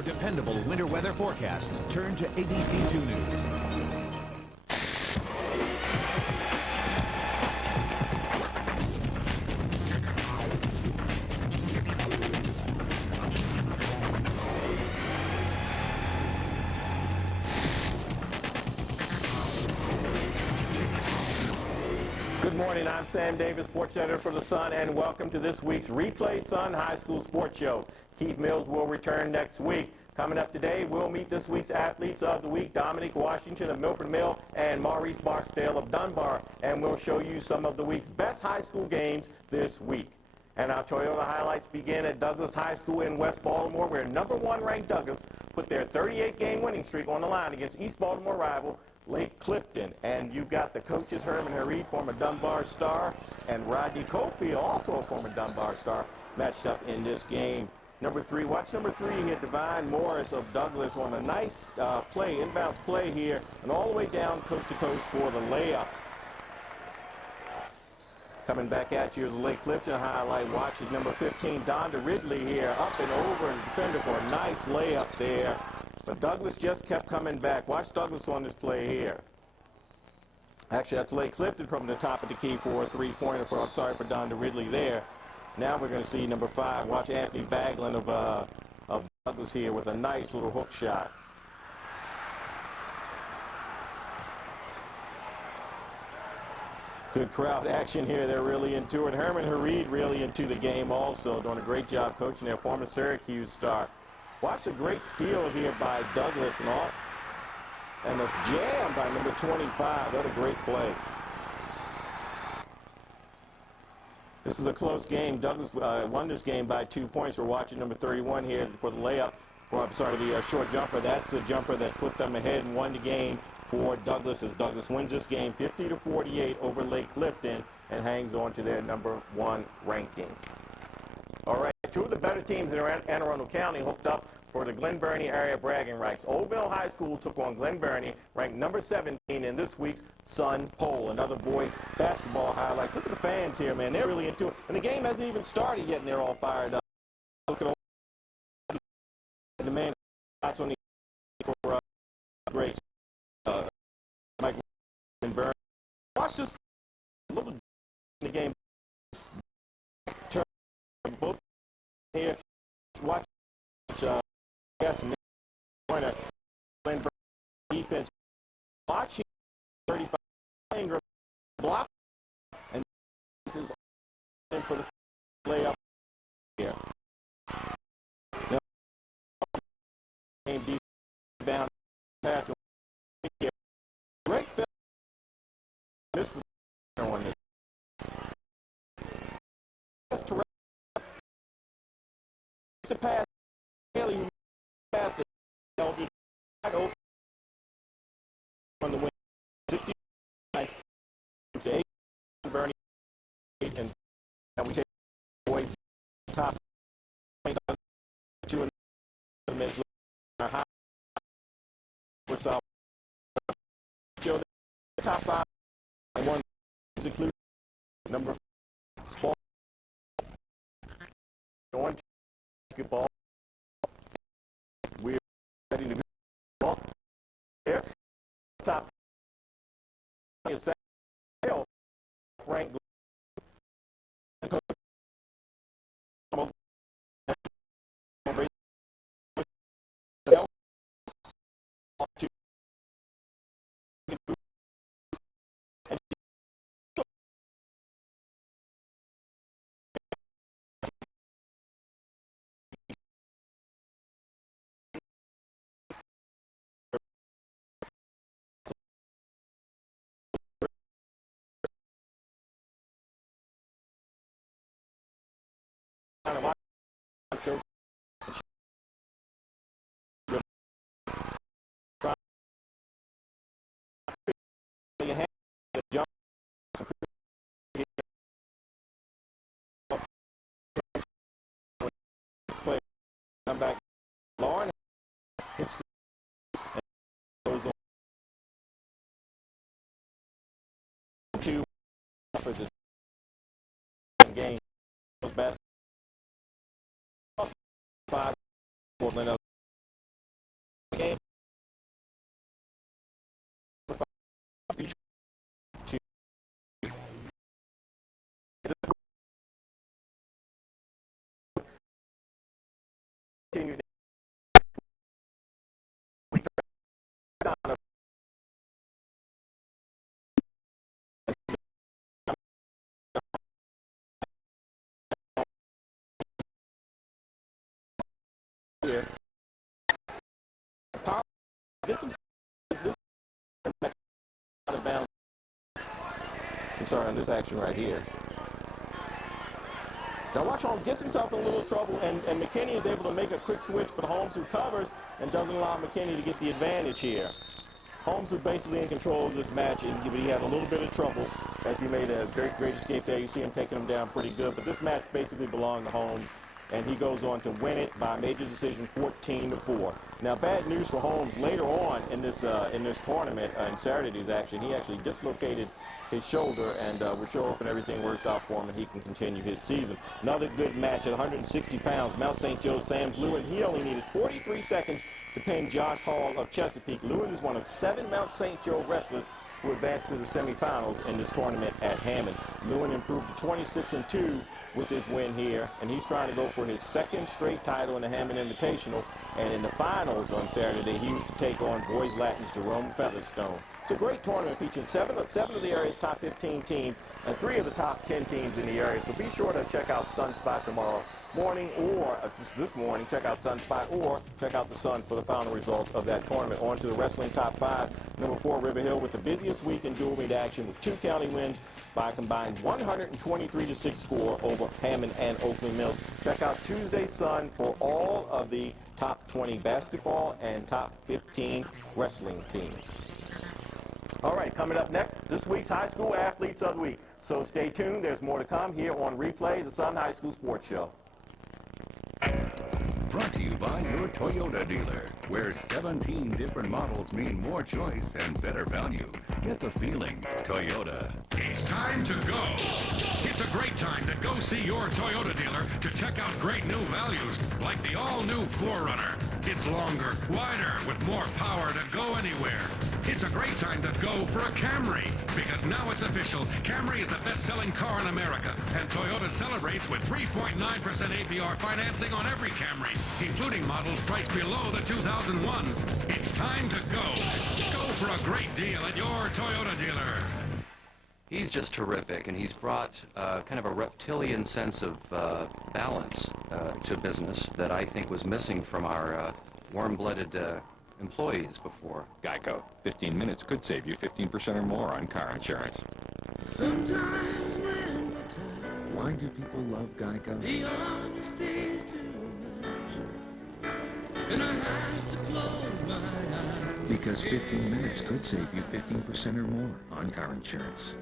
For dependable winter weather forecasts, turn to ABC 2 News. Good morning, I'm Sam Davis, sports editor for The Sun, and welcome to this week's Replay Sun High School Sports Show. Keith Mills will return next week. Coming up today, we'll meet this week's athletes of the week, Dominique Washington of Milford Mill and Maurice Barksdale of Dunbar, and we'll show you some of the week's best high school games this week. And our Toyota highlights begin at Douglas High School in West Baltimore, where number 1 ranked Douglas put their 38-game winning streak on the line against East Baltimore rival Lake Clifton. And you've got the coaches Herman Hareed, former Dunbar star, and Rodney Cofield, also a former Dunbar star, matched up in this game. Watch number 3 here, Divine Morris of Douglas on a nice play, inbounds play here, and all the way down coast to coast for the layup. Coming back at you is the Lake Clifton highlight. Watch it, number 15, Donda Ridley here, up and over, and the defender for a nice layup there. But Douglas just kept coming back. Watch Douglas on this play here. Actually, that's Lake Clifton from the top of the key for a three-pointer for Donda Ridley there. Now we're going to see number 5. Watch Anthony Baglin of Douglas here with a nice little hook shot. Good crowd action here. They're really into it. Herman Hareed really into the game also, doing a great job coaching their former Syracuse star. Watch a great steal here by Douglas and a jam by number 25. What a great play. This is a close game. Douglas won this game by 2 points. We're watching number 31 here for the layup. The short jumper. That's the jumper that put them ahead and won the game for Douglas, as Douglas wins this game 50-48 over Lake Clifton and hangs on to their number 1 ranking. All right, 2 of the better teams in Anne Arundel County hooked up for the Glen Burnie area bragging rights. Oldville High School took on Glen Burnie, ranked number 17 in this week's Sun Poll. Another boys basketball highlight. Look at the fans here, man. They're really into it. And the game hasn't even started yet, and they're all fired up. Look at the man on the for great Mike and Burnie. Watch this little the game. Turn both here. Watch. Yes, pointer. Glen Burnie defense. Watching 35 block, and this is in for the layup here. Now, game deep down pass. Great film. Missed the on this. That's terrific. It's a pass. Haley passed it. Just wide open on the wing. 69 to 8. Burnie, and we take boys top 2 minutes. High. Show the top 5. And 1 include number sport. On basketball. We're ready to go. Here, top is Frank. Come back. Lauren hits the goes on to for this game. Basketball 5 Portland gets him this out of bounds. I'm sorry, on this action right here. Now watch Holmes gets himself in a little trouble, and McKinney is able to make a quick switch, but Holmes recovers and doesn't allow McKinney to get the advantage here. Holmes was basically in control of this match, but he had a little bit of trouble as he made a great escape there. You see him taking him down pretty good, but this match basically belonged to Holmes, and he goes on to win it by major decision 14-4. Now, bad news for Holmes later on in this tournament, in Saturday's action, he actually dislocated his shoulder, and we're sure hoping everything works out for him and he can continue his season. Another good match at 160 pounds. Mount St. Joe's Sam Lewin, he only needed 43 seconds to pin Josh Hall of Chesapeake. Lewin is one of 7 Mount St. Joe wrestlers who advanced to the semifinals in this tournament at Hammond. Lewin improved to 26-2 with his win here, and he's trying to go for his second straight title in the Hammond Invitational. And in the finals on Saturday, he was to take on Boys Latin's Jerome Featherstone. It's a great tournament featuring seven of the area's top 15 teams and 3 of the top 10 teams in the area. So be sure to check out Sunspot tomorrow morning, or this morning, check out Sunspot, or check out the Sun for the final results of that tournament. On to the wrestling top 5. Number 4, River Hill, with the busiest week in dual meet action, with 2 county wins by a combined 123-6 score over Hammond and Oakley Mills. Check out Tuesday's Sun for all of the top 20 basketball and top 15 wrestling teams. All right, coming up next, this week's High School Athletes of the Week. So stay tuned. There's more to come here on Replay, the Sun High School Sports Show. Brought to you by your Toyota dealer, where 17 different models mean more choice and better value. Get the feeling, Toyota. It's time to go. It's a great time to go see your Toyota dealer to check out great new values, like the all-new 4Runner. It's longer, wider, with more power to go anywhere. It's a great time to go for a Camry, because now it's official. Camry is the best-selling car in America, and Toyota celebrates with 3.9% APR financing on every Camry, including models priced below the 2001s. It's time to go. Go for a great deal at your Toyota dealer. He's just terrific, and he's brought kind of a reptilian sense of balance to business that I think was missing from our warm-blooded employees before. Geico. 15 minutes could save you 15% or more on car insurance. Sometimes when why do people love Geico? The honesty is too much, and I have to close my eyes. Because 15 minutes could save you 15% or more on car insurance.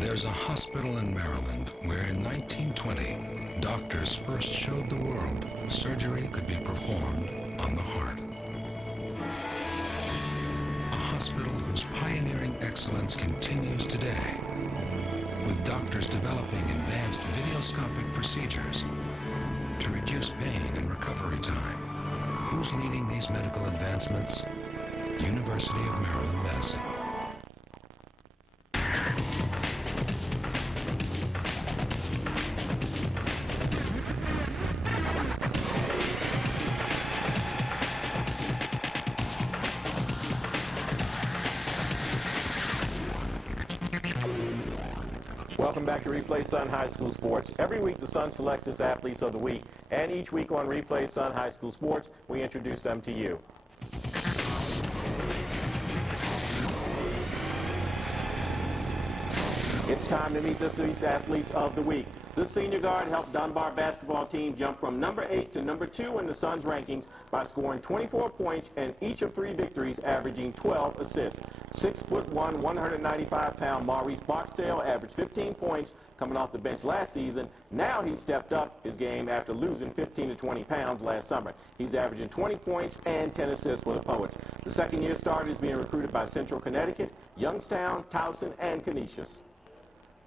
There's a hospital in Maryland where in 1920, doctors first showed the world surgery could be performed on the heart. A hospital whose pioneering excellence continues today, with doctors developing advanced videoscopic procedures to reduce pain and recovery time. Who's leading these medical advancements? University of Maryland Medicine. Welcome back to Replay Sun High School Sports. Every week the Sun selects its athletes of the week, and each week on Replay Sun High School Sports, we introduce them to you. It's time to meet this week's athletes of the week. This senior guard helped Dunbar basketball team jump from number 8 to number 2 in the Sun's rankings by scoring 24 points and each of 3 victories, averaging 12 assists. 6'1", 195-pound Maurice Barksdale averaged 15 points coming off the bench last season. Now he's stepped up his game after losing 15 to 20 pounds last summer. He's averaging 20 points and 10 assists for the Poets. The second-year starter is being recruited by Central Connecticut, Youngstown, Towson, and Canisius.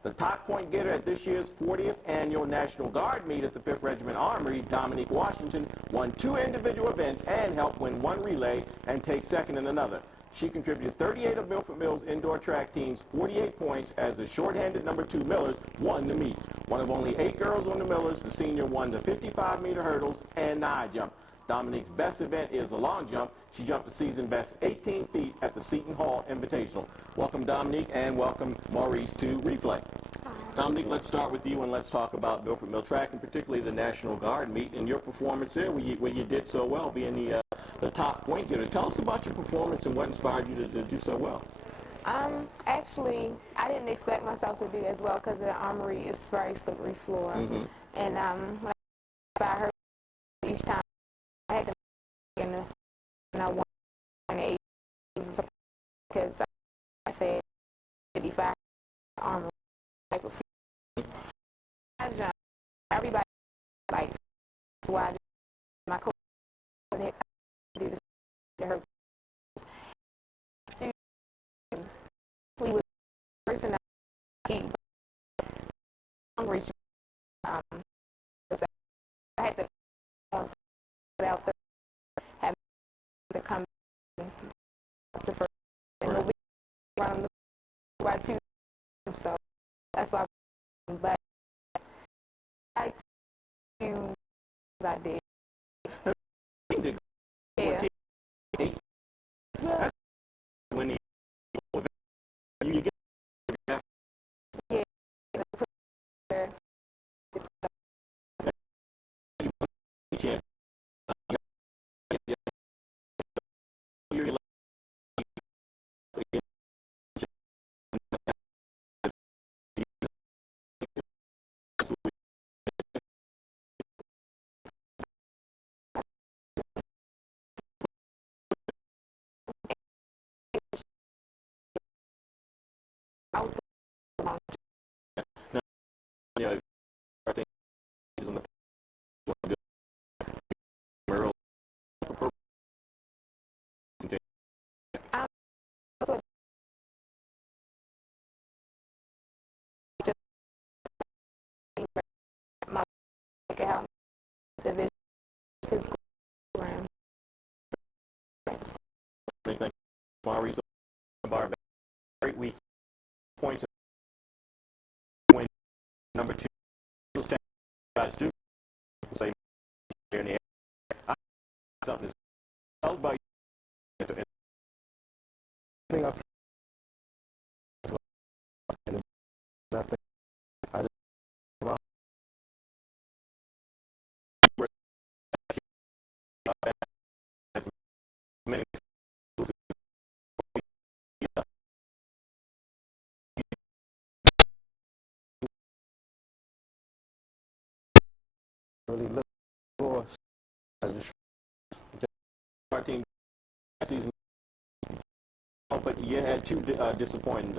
The top point getter at this year's 40th Annual National Guard meet at the 5th Regiment Armory, Dominique Washington, won 2 individual events and helped win 1 relay and take second in another. She contributed 38 of Milford Mills' indoor track team's 48 points as the shorthanded number 2 Millers won the meet. One of only 8 girls on the Millers, the senior won the 55-meter hurdles and the high jump. Dominique's best event is the long jump. She jumped the season best 18 feet at the Seton Hall Invitational. Welcome, Dominique, and welcome, Maurice, to Replay. Hi. Dominique, let's start with you, and let's talk about Milford Mill Track, and particularly the National Guard meet and your performance there, where you did so well, being the top point getter. Tell us about your performance and what inspired you to do so well. Actually, I didn't expect myself to do as well because the armory is very slippery floor. Mm-hmm. And when I heard each time, I had to make enough, and I won 8 because I fed 55 armory type of fees. I jumped. Everybody like, so I did my coach had to do to her. We was first in the heat. Hungry. I had to go out there, have to come the first, and we'll be around the by 2. So that's why. But I do as I did. Yeah. Yeah. When you get Yeah. chance. I think he's on the division physical program. Thank Maurice, Dunbar, great week. Points point number 2. Guys do say in the air. Something tell us about you. I think I just really look for. I just Our team season, but you had 2 disappointing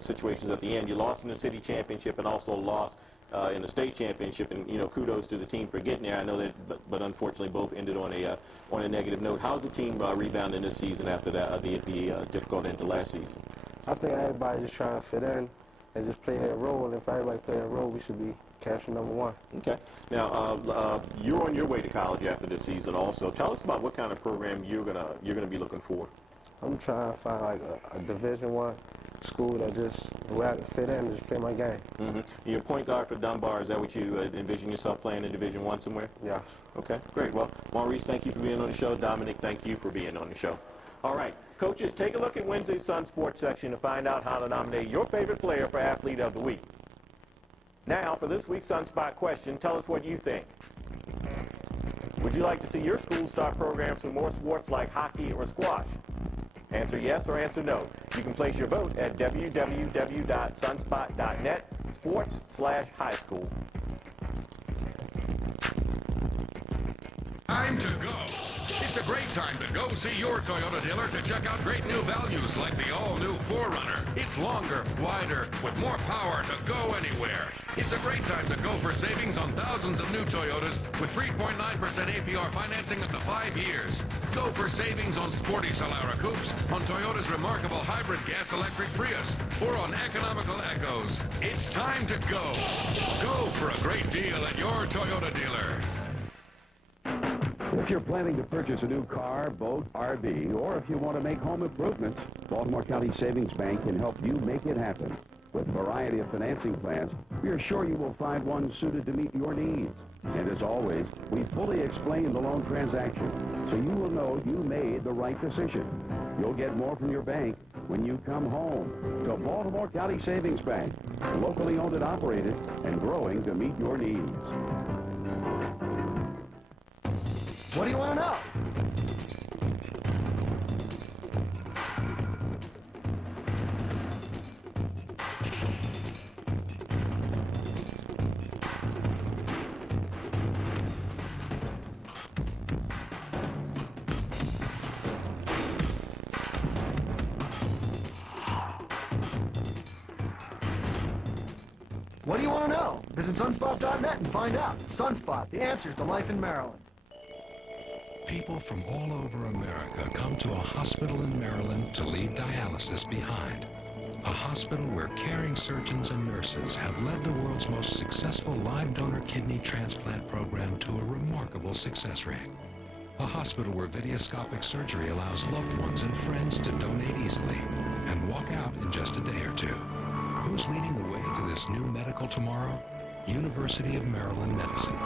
situations at the end. You lost in the city championship and also lost in the state championship. And kudos to the team for getting there. I know that, but unfortunately, both ended on a negative note. How's the team rebounding this season after that the difficult end to last season? I think everybody just trying to fit in and just play their role. And if everybody play their role, we should be capturing number 1. Okay. Now you're on your way to college after this season. Also, tell us about what kind of program you're gonna be looking for. I'm trying to find like a Division I school that just where I can fit in and just play my game. Mm-hmm. You're a point guard for Dunbar. Is that what you envision yourself playing in Division I somewhere? Yeah. Okay, great. Well, Maurice, thank you for being on the show. Dominic, thank you for being on the show. All right, coaches, take a look at Wednesday's Sun Sports section to find out how to nominate your favorite player for Athlete of the Week. Now, for this week's Sunspot question, tell us what you think. Would you like to see your school start programs for more sports like hockey or squash? Answer yes or answer no. You can place your vote at www.sunspot.net/sports/high school. Time to go. It's It's a great time to go see your Toyota dealer to check out great new values like the all-new 4Runner. It's longer, wider, with more power to go anywhere. It's a great time to go for savings on thousands of new Toyotas with 3.9% APR financing up to 5 years. Go for savings on sporty Solara Coupes, on Toyota's remarkable hybrid gas-electric Prius, or on economical Echoes. It's time to go. Go for a great deal at your Toyota dealer. If you're planning to purchase a new car, boat, RV, or if you want to make home improvements, Baltimore County Savings Bank can help you make it happen. With a variety of financing plans, we are sure you will find one suited to meet your needs. And as always, we fully explain the loan transaction, so you will know you made the right decision. You'll get more from your bank when you come home to Baltimore County Savings Bank, locally owned and operated, and growing to meet your needs. What do you want to know? What do you want to know? Visit sunspot.net and find out. Sunspot, the answer to life in Maryland. People from all over America come to a hospital in Maryland to leave dialysis behind. A hospital where caring surgeons and nurses have led the world's most successful live donor kidney transplant program to a remarkable success rate. A hospital where videoscopic surgery allows loved ones and friends to donate easily and walk out in just a day or two. Who's leading the way to this new medical tomorrow? University of Maryland Medicine.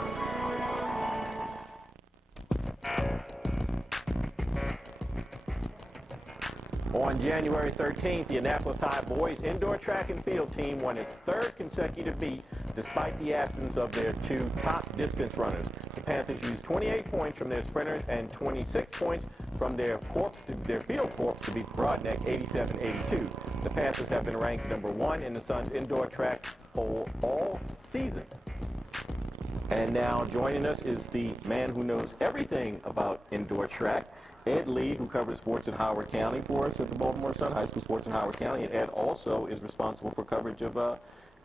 On January 13th, the Annapolis High boys indoor track and field team won its third consecutive meet despite the absence of their two top distance runners. The Panthers used 28 points from their sprinters and 26 points from their field corps to beat Broadneck 87-82. The Panthers have been ranked number 1 in the Sun's indoor track poll all season. And now joining us is the man who knows everything about indoor track, Ed Lee, who covers sports in Howard County for us at the Baltimore Sun, high school sports in Howard County. And Ed also is responsible for coverage of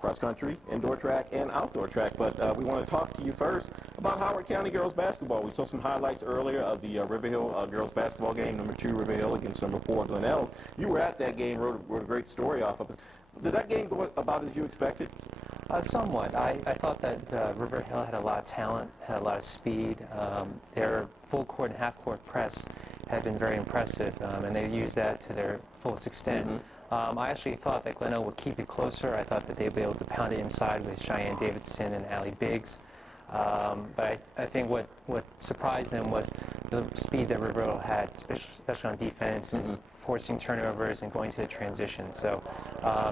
cross-country, indoor track, and outdoor track. But we want to talk to you first about Howard County girls basketball. We saw some highlights earlier of the River Hill girls basketball game, number 2 River Hill against number 4 Glenelg. You were at that game, wrote a great story off of it. Did that game go about as you expected? Somewhat. I thought that River Hill had a lot of talent, had a lot of speed. Their full court and half court press had been very impressive, and they used that to their fullest extent. Mm-hmm. I actually thought that Glenelg would keep it closer. I thought that they'd be able to pound it inside with Cheyenne Davidson and Allie Biggs. But I think what surprised them was the speed that River Hill had, especially on defense, and forcing turnovers and going to the transition. So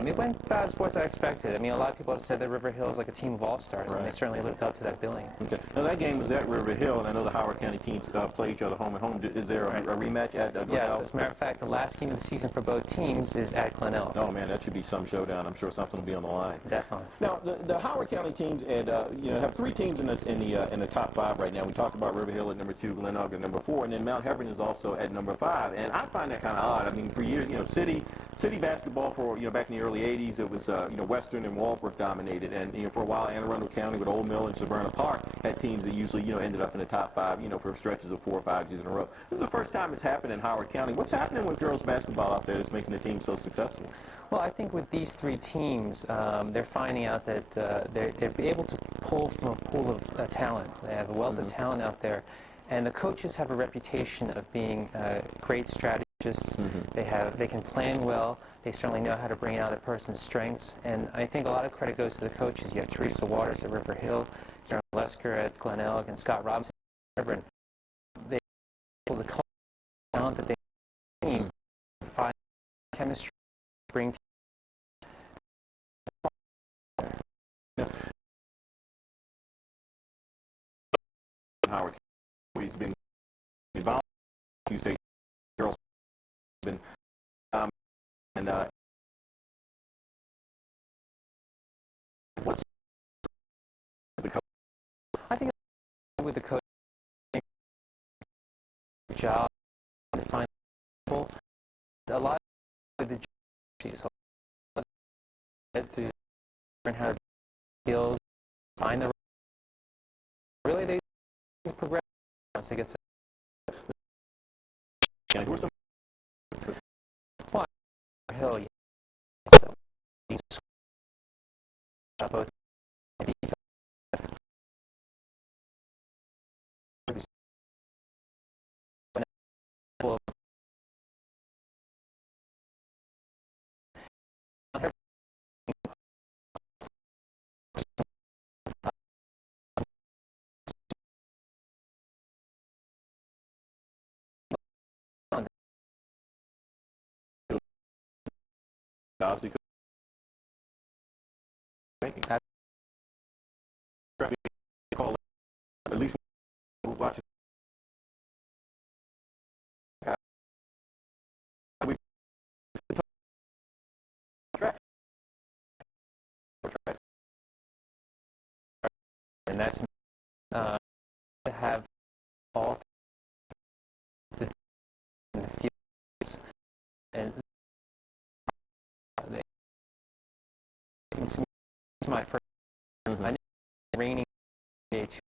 it went about as what I expected. I mean, a lot of people have said that River Hill is like a team of all-stars, and they certainly lived up to that billing. Okay. Now, that game was at River Hill, and I know the Howard County teams play each other home and home. Is there a rematch at Glenelg? Yes, as a matter of fact, the last game of the season for both teams is at Glenelg. Oh, man, that should be some showdown. I'm sure something will be on the line. Definitely. Now, the Howard County teams and have 3 teams in the top 5 right now. We talked about River Hill at number 2, Glenelg at number 4, and then Mount Hebron is also at number 5. And I find that kind of odd. I mean, for years, city basketball for back in the early 80s, it was Western and Walbrook dominated, and for a while Anne Arundel County with Old Mill and Severna Park had teams that usually ended up in the top 5 for stretches of 4 or 5 years in a row. This is the first time it's happened in Howard County. What's happening with girls basketball out there that's making the team so successful? Well, I think with these 3 teams, they're finding out that they're able to pull from a pool of talent. They have a wealth of talent out there, and the coaches have a reputation of being great strategists. They can plan well. They certainly know how to bring out a person's strengths, and I think a lot of credit goes to the coaches. You have Teresa Waters at River Hill, Karen Lesker at Glenelg, and Scott Robinson at Hebron. They able to cultivate talent that they need, find chemistry, bring Howard County's been involved. You say girls have been what's the coach? I think with the coach, job to find people. A lot of the so to learn how to skills, find the really they progress once they get to. Yeah, who are some Hill, so both obviously call at least watch it. And that's to have all the fields and it's my first. I know raining day two.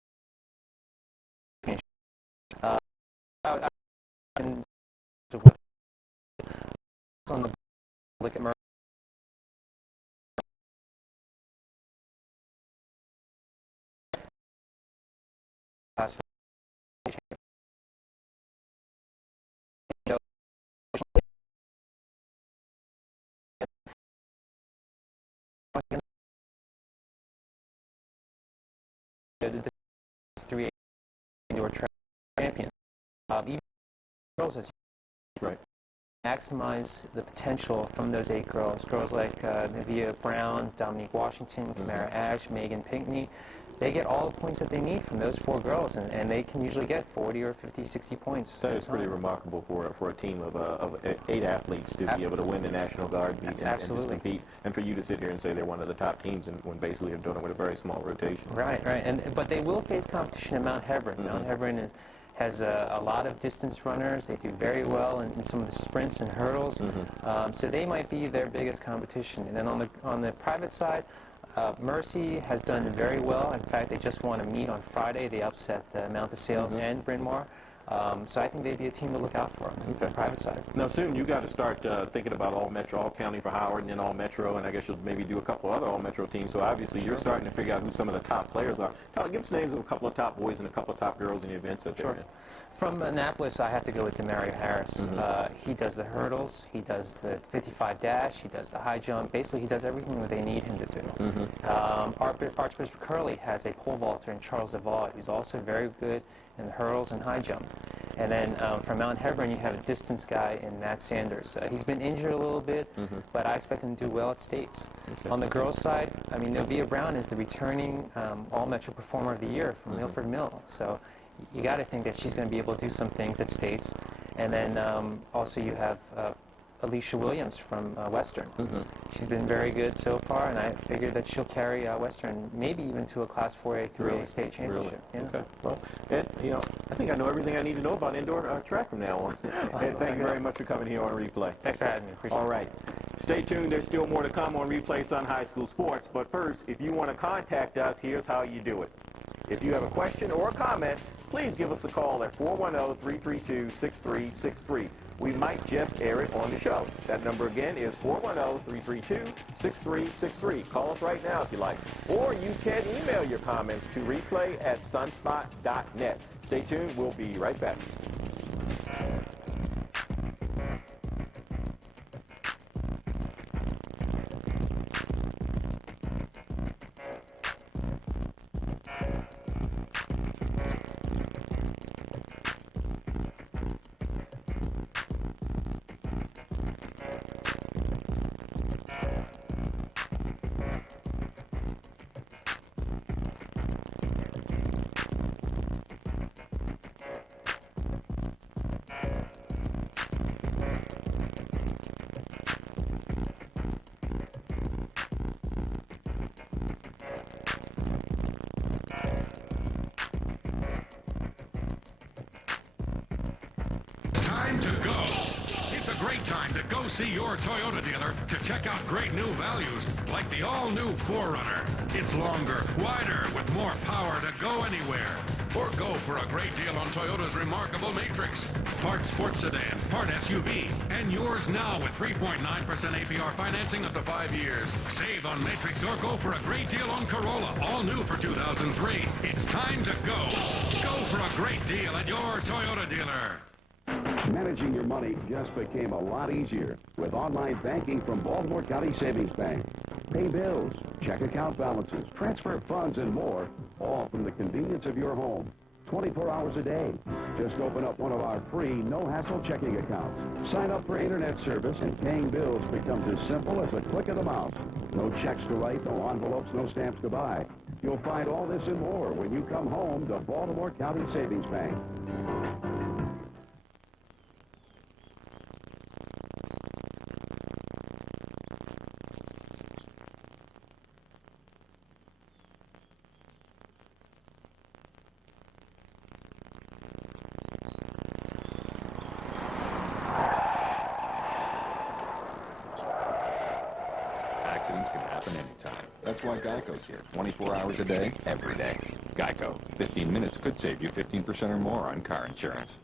I can on the look at the 3 indoor champion. Even girls as right. Maximize the potential from those 8 girls. Girls like Navia Brown, Dominique Washington, Kamara Ash, Megan Pinckney. They get all the points that they need from those 4 girls, and they can usually get 40 or 50, 60 points. That is pretty remarkable for a team of 8 athletes to be able to win the National Guard meet and just compete, and for you to sit here and say they're one of the top teams and when basically you're doing it with a very small rotation. Right. But they will face competition at Mount Hebron. Mount Hebron has a lot of distance runners. They do very well in some of the sprints and hurdles. So they might be their biggest competition. And then on the private side, Mercy has done very well. In fact, they just won a meet on Friday. They upset Mount DeSales and Bryn Mawr. So I think they'd be a team to look out for on the private side. Now, soon you got to start thinking about all-metro, all-county for Howard, and then all-metro, and I guess you'll maybe do a couple other all-metro teams. So obviously you're starting to figure out who some of the top players are. Give us names of a couple of top boys and a couple of top girls in the events that they're in. From Annapolis, I have to go with Demario Harris. He does the hurdles, he does the 55 dash, he does the high jump. Basically, he does everything that they need him to do. Archbishop Curley has a pole vaulter in Charles Zavod, who's also very good in the hurdles and high jump. And then from Mount Hebron, you have a distance guy in Matt Sanders. He's been injured a little bit, but I expect him to do well at States. On the girls' side, I mean, Novia Brown is the returning All-Metro Performer of the Year from Milford Mill. So you got to think that she's going to be able to do some things at States. And then also you have Alicia Williams from Western. She's been very good so far, and I figured that she'll carry Western maybe even to a Class 4A, 3A state championship. Really? Okay. Well, Ed, I think I know everything I need to know about indoor track from now on. Ed, thank you very much for coming here on Replay. Thanks for having me. Appreciate it. All right. Stay tuned. There's still more to come on Replay Sun High School Sports. But first, if you want to contact us, here's how you do it. If you have a question or a comment, please give us a call at 410-332-6363. We might just air it on the show. That number again is 410-332-6363. Call us right now if you like. Or you can email your comments to replay@sunspot.net. Stay tuned. We'll be right back. to go. It's a great time to go see your Toyota dealer to check out great new values like the all-new 4Runner. It's longer, wider, with more power to go anywhere. Or go for a great deal on Toyota's remarkable Matrix. Part sports sedan, part SUV, and yours now with 3.9% APR financing up to 5 years. Save on Matrix or go for a great deal on Corolla, all new for 2003. It's time to go. Go for a great deal at your Toyota dealer. Managing your money just became a lot easier with online banking from Baltimore County Savings Bank. Pay bills, check account balances, transfer funds, and more, all from the convenience of your home. 24 hours a day. Just open up one of our free, no-hassle checking accounts. Sign up for internet service, and paying bills becomes as simple as a click of the mouse. No checks to write, no envelopes, no stamps to buy. You'll find all this and more when you come home to Baltimore County Savings Bank. Accidents can happen anytime. That's why Geico's here. 24 hours a day, every day. Geico. 15 minutes could save you 15% or more on car insurance.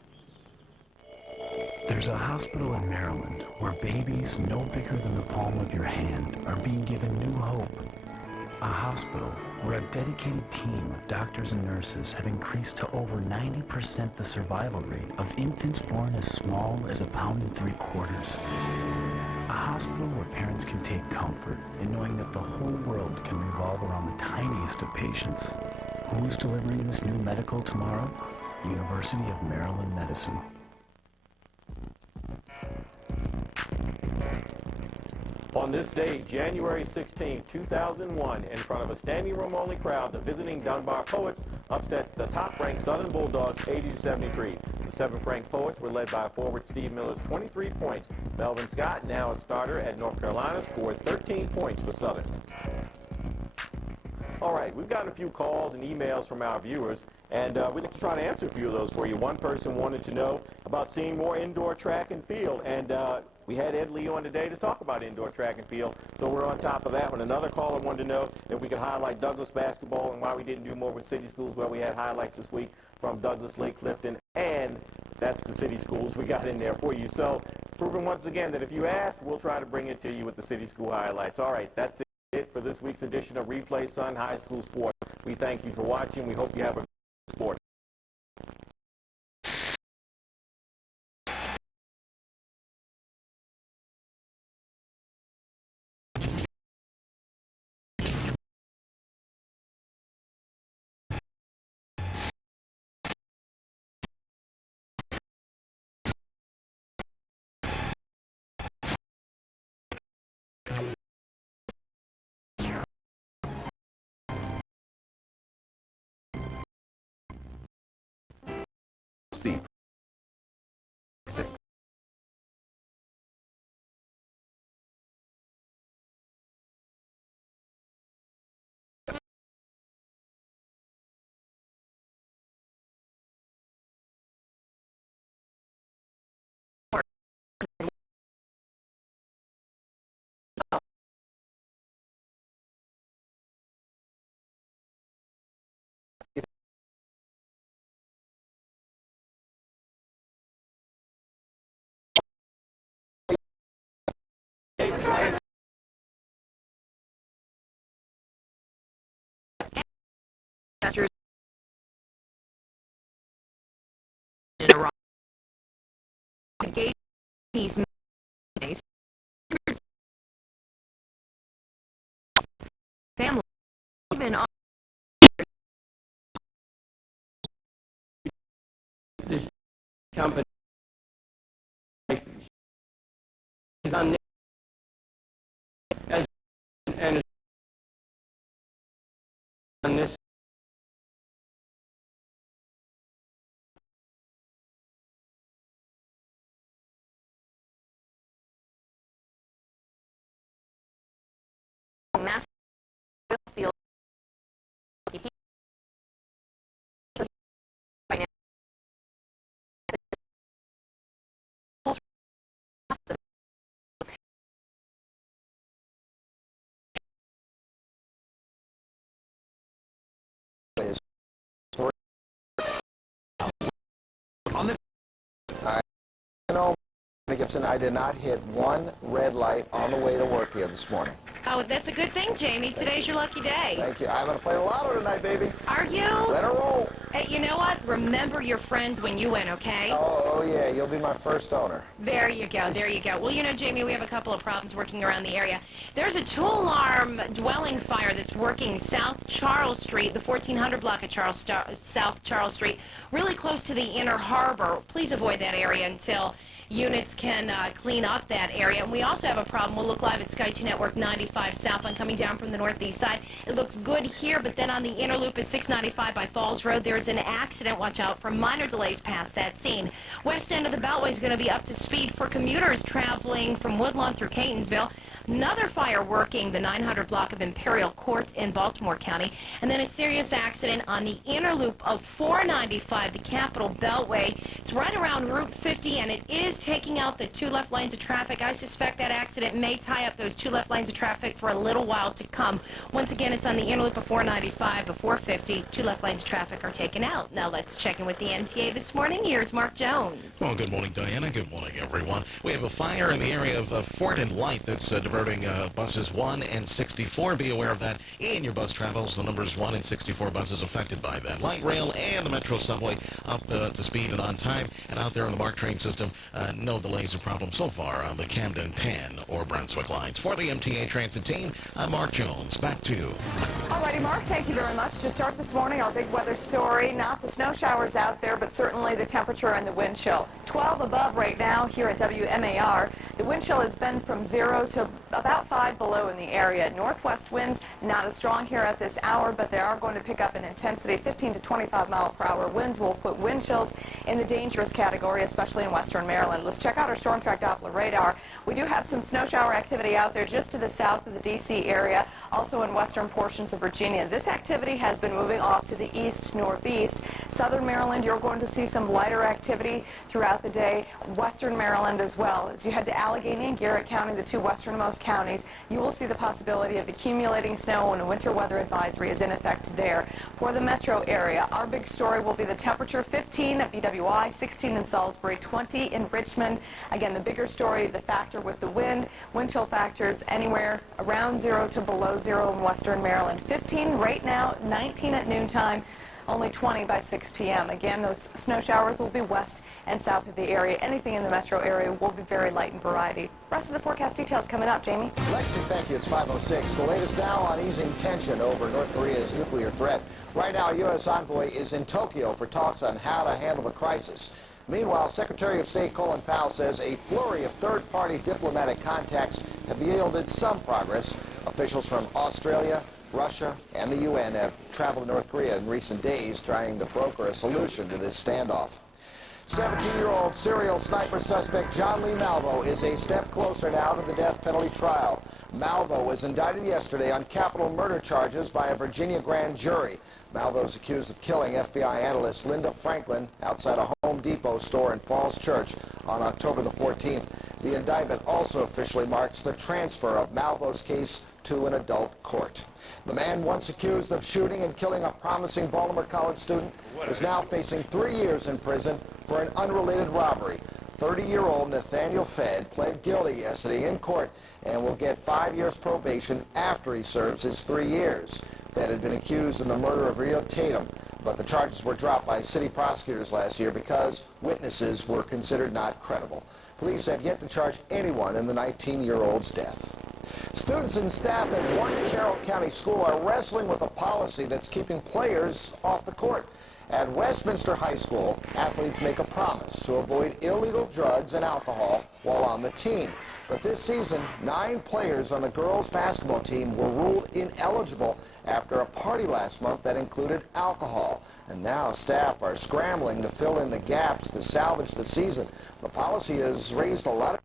There's a hospital in Maryland where babies no bigger than the palm of your hand are being given new hope. A hospital where a dedicated team of doctors and nurses have increased to over 90% the survival rate of infants born as small as 1.75 pounds. A hospital where parents can take comfort in knowing that the whole world can revolve around the tiniest of patients. Who's delivering this new medical tomorrow? University of Maryland Medicine. On this day, January 16, 2001, in front of a standing room only crowd, the visiting Dunbar Poets upset the top-ranked Southern Bulldogs 80-73. The 7th-ranked Poets were led by forward Steve Miller's 23 points. Melvin Scott, now a starter at North Carolina, scored 13 points for Southern. All right, we've gotten a few calls and emails from our viewers, and we'd like to try to answer a few of those for you. One person wanted to know about seeing more indoor track and field, and we had Ed Lee on today to talk about indoor track and field, so we're on top of that one. Another caller wanted to know if we could highlight Douglas basketball and why we didn't do more with city schools. Well, we had highlights this week from Douglas, Lake Clifton, and that's the city schools we got in there for you. So, proving once again that if you ask, we'll try to bring it to you with the city school highlights. All right, that's it for this week's edition of Replay Sun High School Sports. We thank you for watching. We hope you have a good sport. See. 6. In Iraq, these family even on this company is on as and on this mass field Gibson, I did not hit one red light on the way to work here this morning. Oh, that's a good thing, Jamie. Today's your lucky day. Thank you. I'm going to play lotto tonight, baby. Are you? Let her roll. Hey, you know what? Remember your friends when you win, okay? Oh, yeah. You'll be my first owner. There you go. There you go. Well, you know, Jamie, we have a couple of problems working around the area. There's a two-alarm dwelling fire that's working South Charles Street, the 1400 block of South Charles Street, really close to the Inner Harbor. Please avoid that area until units can clean up that area. And we also have a problem. We'll look live at Sky 2 Network 95 southbound coming down from the northeast side. It looks good here, but then on the inner loop at 695 by Falls Road, there's an accident. Watch out for minor delays past that scene. West end of the Beltway is going to be up to speed for commuters traveling from Woodlawn through Catonsville. Another fire working the 900 block of Imperial Court in Baltimore County. And then a serious accident on the inner loop of 495, the Capitol Beltway. It's right around Route 50, and it is taking out the two left lanes of traffic. I suspect that accident may tie up those two left lanes of traffic for a little while to come. Once again, it's on the inner loop of 495 to 450. Two left lanes of traffic are taken out. Now let's check in with the MTA this morning. Here's Mark Jones. Well, good morning, Diana. Good morning, everyone. We have a fire in the area of Fort and Light that's diverting buses 1 and 64. Be aware of that in your bus travels. The numbers 1 and 64 buses affected by that. Light rail and the Metro subway up to speed and on time. And out there on the BART train system, no delays or problems so far on the Camden, Penn, or Brunswick lines. For the MTA Transit team, I'm Mark Jones. Back to you. All righty, Mark, thank you very much. To start this morning, our big weather story, not the snow showers out there, but certainly the temperature and the wind chill. 12 above right now here at WMAR. The wind chill has been from 0 to about 5 below in the area. Northwest winds not as strong here at this hour, but they are going to pick up in intensity. 15 to 25 mile per hour winds will put wind chills in the dangerous category, especially in western Maryland. Let's check out our storm track Doppler radar. We do have some snow shower activity out there just to the south of the D.C. area, also in western portions of Virginia. This activity has been moving off to the east-northeast. Southern Maryland, you're going to see some lighter activity throughout the day. Western Maryland as well. As you head to Allegheny and Garrett County, the two westernmost counties, you will see the possibility of accumulating snow when a winter weather advisory is in effect there. For the metro area, our big story will be the temperature 15 at BWI, 16 in Salisbury, 20 in Richmond. Again, the bigger story, the factor with the wind chill factors anywhere around 0 to below 0 in western Maryland. 15 right now, 19 at noontime, only 20 by 6 p.m. Again, those snow showers will be west and south of the area. Anything in the metro area will be very light in variety. Rest of the forecast details coming up. Jamie? Lexi, thank you. It's 5:06. The latest now on easing tension over North Korea's nuclear threat. Right now, a U.S. envoy is in Tokyo for talks on how to handle the crisis. Meanwhile, Secretary of State Colin Powell says a flurry of third-party diplomatic contacts have yielded some progress. Officials from Australia, Russia, and the UN have traveled to North Korea in recent days trying to broker a solution to this standoff. 17-year-old serial sniper suspect John Lee Malvo is a step closer now to the death penalty trial. Malvo was indicted yesterday on capital murder charges by a Virginia grand jury. Malvo is accused of killing FBI analyst Linda Franklin outside a Home Depot store in Falls Church on October the 14th. The indictment also officially marks the transfer of Malvo's case to an adult court. The man once accused of shooting and killing a promising Baltimore College student is now facing 3 years in prison for an unrelated robbery. 30-year-old Nathaniel Fedd pled guilty yesterday in court and will get 5 years probation after he serves his 3 years. Fedd had been accused of the murder of Rio Tatum, but the charges were dropped by city prosecutors last year because witnesses were considered not credible. Police have yet to charge anyone in the 19-year-old's death. Students and staff at one Carroll County school are wrestling with a policy that's keeping players off the court. At Westminster High School, athletes make a promise to avoid illegal drugs and alcohol while on the team. But this season, 9 players on the girls' basketball team were ruled ineligible after a party last month that included alcohol. And now staff are scrambling to fill in the gaps to salvage the season. The policy has raised a lot of